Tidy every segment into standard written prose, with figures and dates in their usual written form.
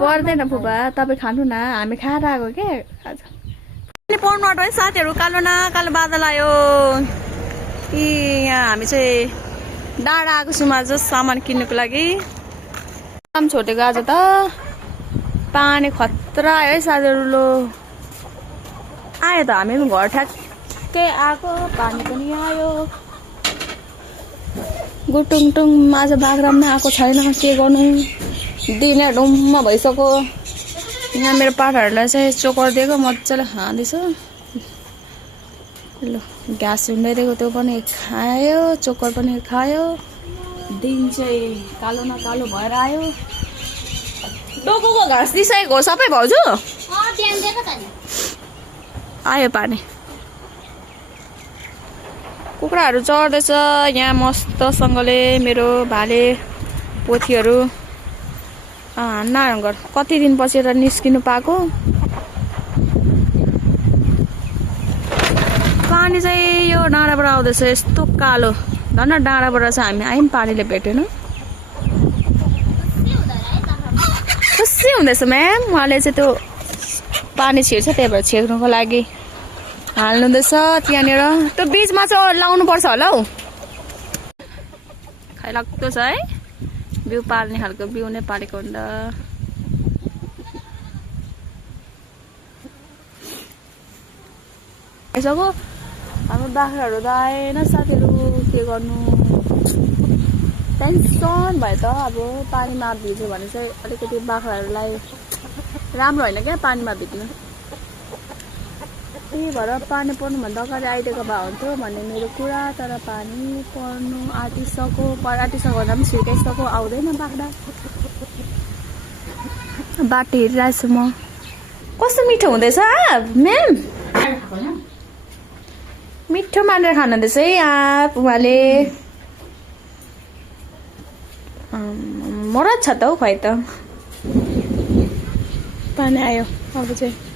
पर्दैन फुपा तपाईँ खानु न हामी खाएर आएको के आज पढ्नु आँट्यो है साथीहरू कालो न कालो बादल आयो कि यहाँ हामी चाहिँ डाँडा आएको छौँ आज सामान किन्नुको लागि काम छोटेको आज त पानी खतरा आयो है साथीहरू लो आयो त हामी पनि घर ठ्याक्कै आएको पानी पनि आयो गुटुङटुङ माझ बाग्रामा आएको छैन के गर्नु दिने डुम्म भइसक्यो यहाँ मेरो पाठाहरूलाई चाहिँ चोकर दिएको मजाले खाँदैछ ल घाँस हुँदै दिएको त्यो पनि खायो चोकर पनि खायो दिन चाहिँ कालो न कालो भएर आयो डोकोको घाँस दिइसकेको हो सबै भाउजू आयो पानी कुखुराहरू चढ्दैछ यहाँ मस्तसँगले मेरो भाले पोथीहरू नारङ्गर कति दिनपछि त निस्किनु पाएको पानी चाहिँ यो डाँडाबाट आउँदैछ यस्तो कालो धन्न डाँडाबाट चाहिँ हामी आयौँ पानीले भेटेन खुसी हुँदैछ म्याम उहाँले चाहिँ त्यो पानी छिर्छ त्यही भएर छिर्नुको लागि हाल्नुहुँदैछ त्यहाँनिर त्यो बिचमा चाहिँ लाउनु पर्छ होला हौ खाइलाग्दो छ है बिउ पाल्ने खालको बिउ नै पालेको हुँदा आइसक्यो हाम्रो बाख्राहरू त आएन साथीहरू के गर्नु टेन्सन भयो त अब पानीमा भिज्यो भने चाहिँ अलिकति बाख्राहरूलाई राम्रो होइन क्या पानीमा भिज्नु त्यही भएर पानी पर्नुभन्दा अगाडि आइदिएको भए हुन्थ्यो भन्ने मेरो कुरा तर पानी पर्नु आँटिसक्यो भन्दा पनि छिर्काइसक्यो आउँदैन बाख्रा बाटो हेरिरहेको छु म कस्तो मिठो हुँदैछ म्याम मिठो मानेर खानुहुँदैछ है आप उहाँले मरद छ त हौ खुवाइ त पानी आयो अब चाहिँ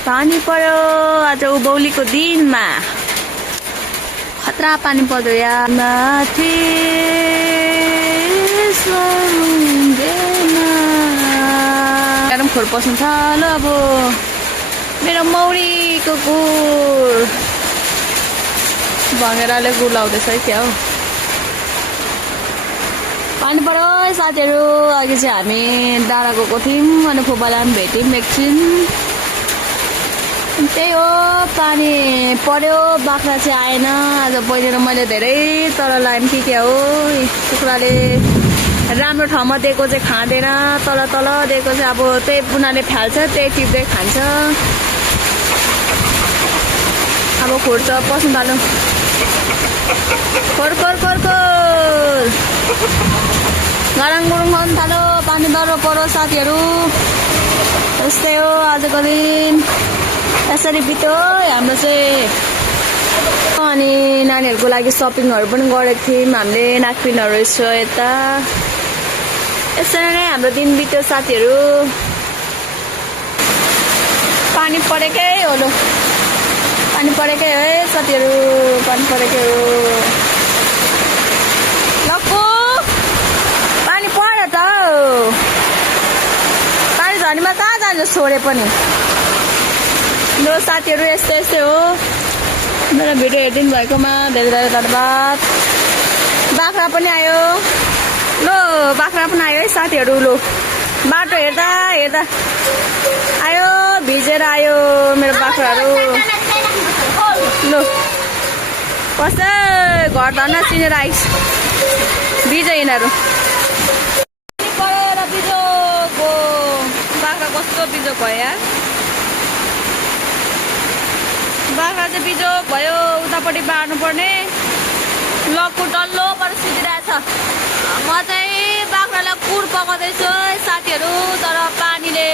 पानी पर्यो आज उभौलीको दिनमा खतरा पानी पर्यो यहाँ माथि खोर पस्नु थाल्यो अब मेरो मौरीको गुर भँगेराले गुर लाउँदैछ है क्या हो पानी पर्यो साथीहरू अघि चाहिँ हामी डाँडा गएको थियौँ अनि फुपालाई पनि भेट्यौँ एकछिन त्यही हो पानी पर्यो बाख्रा चाहिँ आएन आज पहिलेर मैले धेरै तल लाएँ कि क्या हो कुखुराले राम्रो ठाउँमा दिएको चाहिँ खाँदैन तल तल दिएको चाहिँ अब त्यही उनीहरूले फाल्छ त्यही टिप्दै खान्छ अब खोर्छ पस्नु थाल्नु खोर खोर खोर खोर गराङ गुरुङ खानु थाल्यो पानी डह्रो पर्यो साथीहरू यस्तै हो आजको दिन यसरी बित्यो हाम्रो चाहिँ अनि नानीहरूको लागि सपिङहरू पनि गरेको थियौँ हामीले नाकपिनहरू यसो यता यसरी नै हाम्रो दिन बित्यो साथीहरू पानी परेकै हो ल पानी परेकै हो है साथीहरू पानी परेकै हो लक्कु पानी पर्यो त पानी झरीमा कहाँ जान्छ छोडे पनि मेरो साथीहरू यस्तै यस्तै हो मेरो भिडियो हेरिदिनु भएकोमा धेरै धेरै धन्यवाद बाख्रा पनि आयो लो बाख्रा पनि आयो है साथीहरू लो बाटो हेर्दा हेर्दा आयो भिजेर आयो मेरो बाख्राहरू लो कसै घर धन्न चिनेर आइस बिजो यिनीहरू परेर बिजोको बाख्रा कस्तो बिजो भयो यार बाख्रा चाहिँ बिजोक भयो उतापट्टि बार्नु पर्ने लक्कु डल्लो पर सुतिरहेछ म चाहिँ बाख्रालाई कुर पकाउँदैछु साथीहरू तर पानीले